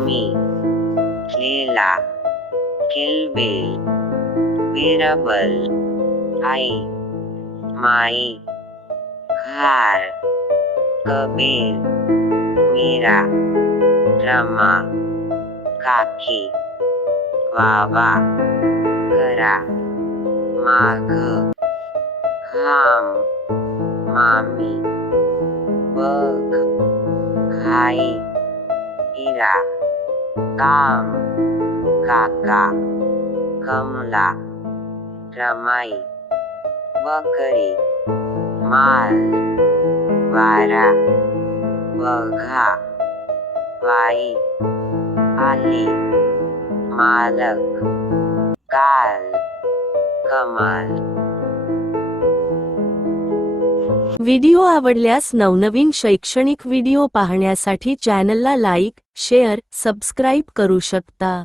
Mummy, लीला, किलबिल, बिरबल, आई, माई, हार, कबीर, मीरा, रमा, काकी, बाबा, करा, माघ, खाम, मामी, बघ, आई, इरा, काम, काका, कमला, रमाई, बकरी, माल, वारा, बघा, वाई, आली, मालक, काल, कमाल। व्हिडिओ आवडल्यास नवनवीन शैक्षणिक व्हिडिओ पाहण्यासाठी चॅनलला लाईक, शेअर, सबस्क्राईब करू शकता।